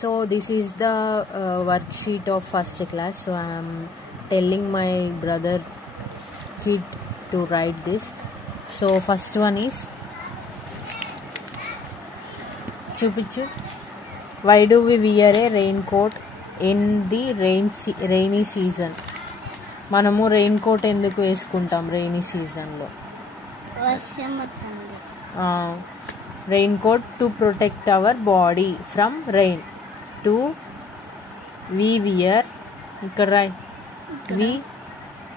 So this is the worksheet of first class. So I am telling my brother kid to write this. So first one is chupichu. Why do we wear a raincoat in the rainy season? మనము rain coat ఎందుకు వేసుకుంటాం rainy సీజన్లో? Rain coat to protect our body from rain. To we wear, ఇక్కడ రాయ్ వి,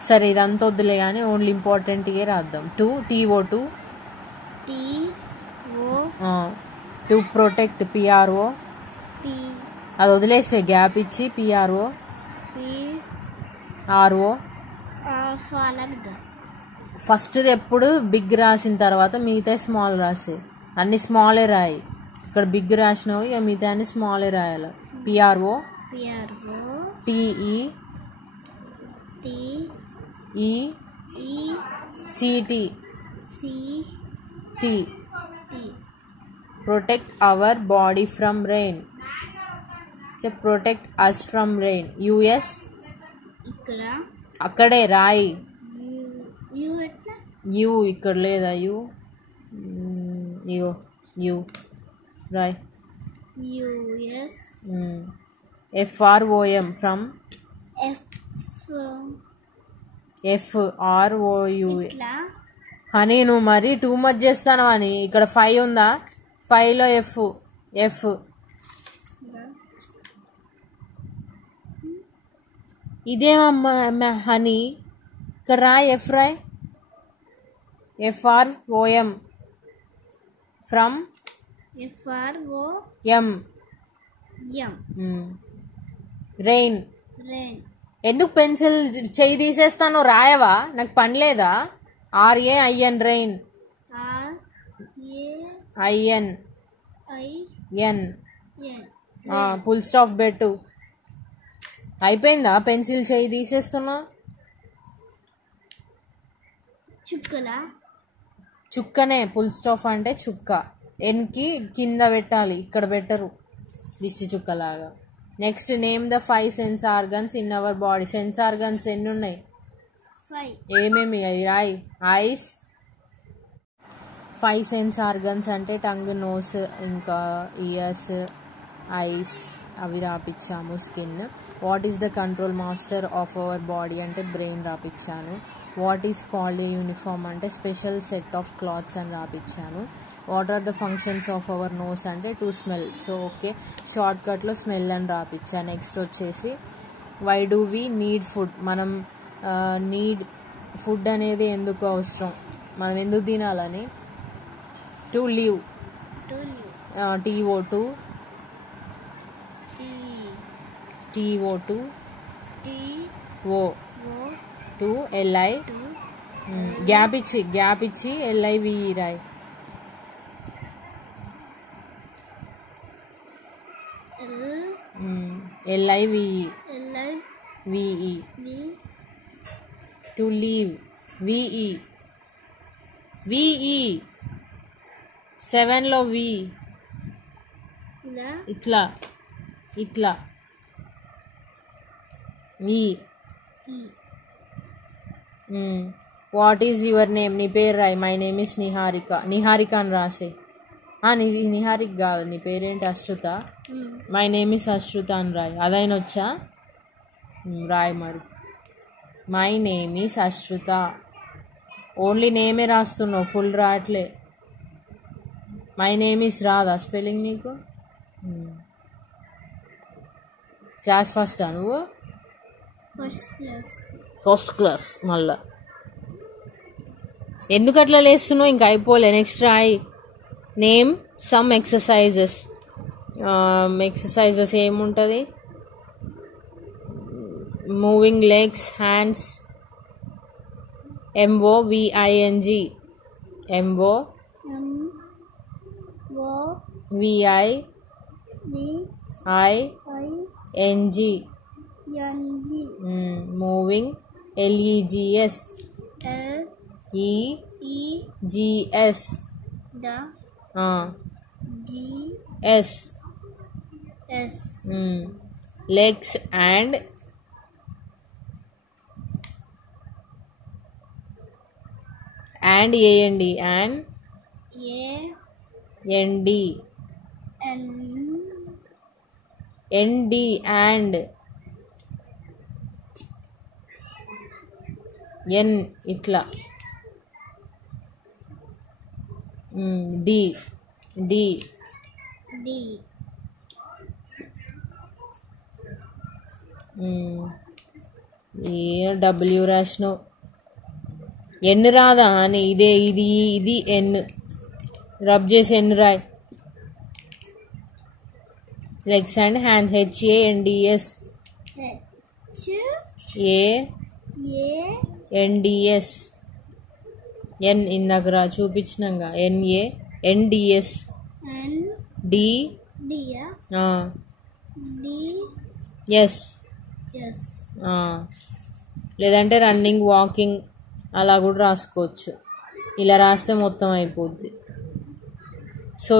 సరే ఇదంతా వద్దులే కానీ ఓన్లీ ఇంపార్టెంట్గా రాద్దాం. To TO2 to protect PRO, అది వదిలేసే గ్యాప్ ఇచ్చి PRO RO. ఫస్ట్ ఎప్పుడు బిగ్ రాసిన తర్వాత మిగతా స్మాల్ రాసే, అన్ని స్మాలే రాయి. ఇక్కడ బిగ్ రాసినావు, ఇక మిగతా అన్ని స్మాలే రాయాలి. PRO TE CT protect our body from rain. They protect us from rain. US అక్కడే రాయి. యూ ఇక్కడ లేదా? యూ యూ రాయ్. FROM from FROU. అని నువ్వు మరీ టూ మచ్ చేస్తాను అని. ఇక్కడ 5 ఉందా? 5లో F. ఇదేమమ్మా హనీ, ఇక్కడ రాయ్ F రాయ్. FROM from FROM rain. ఎందుకు పెన్సిల్ చెయ్యి తీసేస్తాను? రాయవా? నాకు పని లేదా? RAIN rain. IN full stop పెట్టు. అయిపోయిందా? పెన్సిల్ చెయ్యి తీసేస్తున్నా. చుక్కనే, ఫుల్ స్టాప్ అంటే చుక్క. ఎన్కి కింద పెట్టాలి, ఇక్కడ పెట్టరు దిష్టి చుక్కలాగా. Next name the 5 sense organs in our body. Sense organs ఎన్ని ఉన్నాయి? 5. ఏమేమి రాయి. ఐస్ 5 సెన్స్ ఆర్గన్స్ అంటే టంగ్, నోస్, ఇంకా ఇయర్స్, ఐస్ అవి రాపిచ్చాము. Skin. What is the control master of our body అంటే బ్రెయిన్ రాపిచ్చాను. What is called a uniform అంటే స్పెషల్ సెట్ ఆఫ్ క్లాత్స్ అని రాపిచ్చాను. What are the functions of our nose అంటే to smell. So okay, షార్ట్కట్లో smell అని రాపిచ్చా. Next వచ్చేసి why do we need food. మనం ఫుడ్ అనేది ఎందుకు అవసరం, మనం ఎందుకు తినాలని? To live. TO2 O to LI. Gap ఇచ్చి LIV రాయ్. LIVE to live. VE 7లో V ఇట్లా V. What is your name, నీ పేరు రాయి. My name is Niharika. Niharika అని రాసే. నిహారిక కాదు, నీ పేరేంటి? Ashrutha. My name is Ashrutha అని రాయి. అదైనా వచ్చా? రాయి మరి. My name is Ashrutha. Only నేమే రాస్తున్నావు, full రాయట్లే. My name is రాదా స్పెల్లింగ్ నీకు? క్లాస్ ఫస్టా నువ్వు? First class. మళ్ళా ఎందుకు అట్లా లేస్తున్నావు? ఇంకా అయిపోలే. నెక్స్ట్ రాయి. Name some exercises. ఎక్సర్సైజెస్ ఏముంటుంది? Moving legs, hands. MOVING moving. LEGS EGS S S. Legs and and A-N-D and A-N-D. N-D and N itla D D. ఏ W రాసినావు ఎన్ రాదా అని ఇదే ఇది ఎన్ రబ్ చేసి ఎన్ రాయ్ legs and hand HANDS ANDS N ఇందాక రా చూపించినాగా NANDS ఎస్ లేదంటే రన్నింగ్ వాకింగ్ అలా కూడా రాసుకోవచ్చు ఇలా రాస్తే మొత్తం అయిపోద్ది so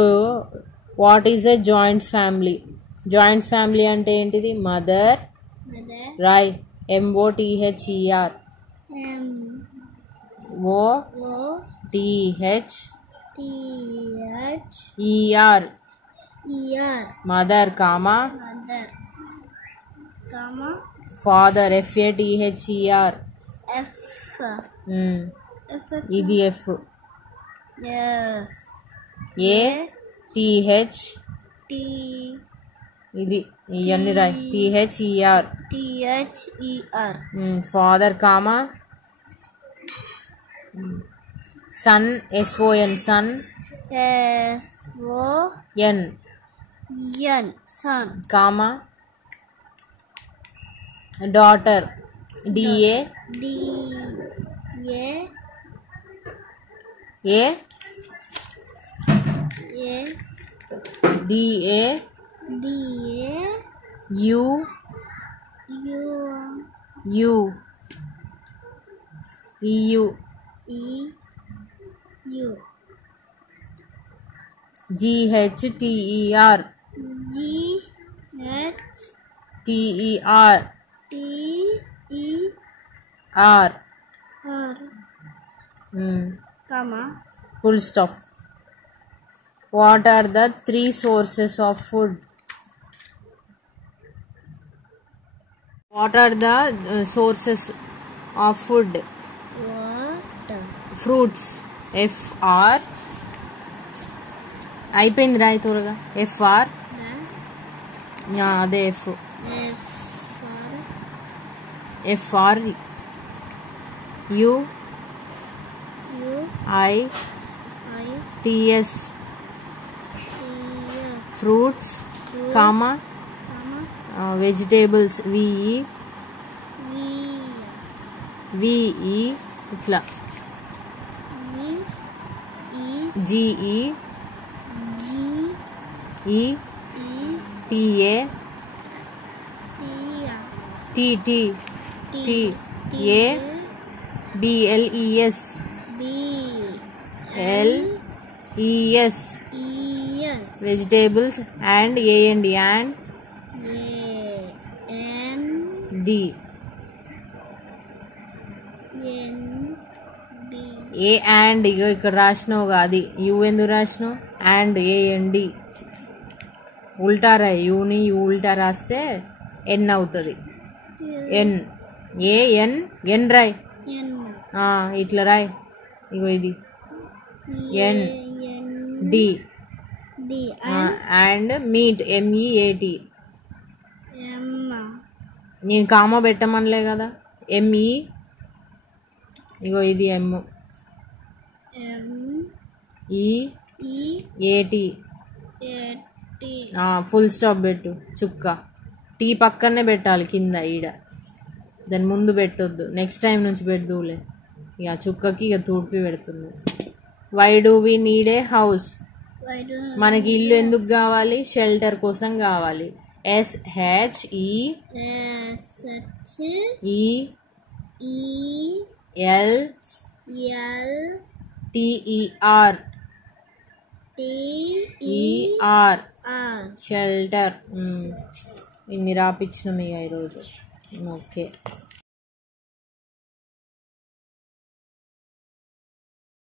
what is a joint family అంటే ఏంటిది మదర్ రాయ్ MOTHER OTHER mother comma father FATHER ఇది F ATH ఇది ఇవన్నీ రాయ్ THER father comma son SON son son comma daughter DA EU GHTER full stop. What are the 3 sources of food? What are the sources of food? Fruits. FR అయిపోయింది రాయి త్వరగా FR అదే FR UITS fruits comma vegetables VE ఇట్లా GE ETA TT BLES LES vegetables and AND A and ఇగో ఇక్కడ రాసినావుగా అది you ఎందుకు రాసినావు అండ్ AND ఉల్టా రాయి యూని యూ ఉల్టా రాస్తే ఎన్ అవుతుంది ఎన్ రాయ్ ఇట్లా రాయ్ ఇగో ఇది ND అండ్ మీట్ MEAT నేను కామా పెట్టమనలే కదా ME ఇగో ఇది MEAT ఫుల్ స్టాప్ పెట్టు చుక్క టీ పక్కనే పెట్టాలి కింద ఈడ దాని ముందు పెట్టొద్దు నెక్స్ట్ టైం నుంచి పెడుదులే ఇక చుక్కకి ఇక తూడ్పి పెడుతుంది why do we need a house మనకి ఇల్లు ఎందుకు కావాలి షెల్టర్ కోసం కావాలి SHELTER షెల్టర్ ఇన్ని రాపించినాం ఇక ఈరోజు. ఓకే.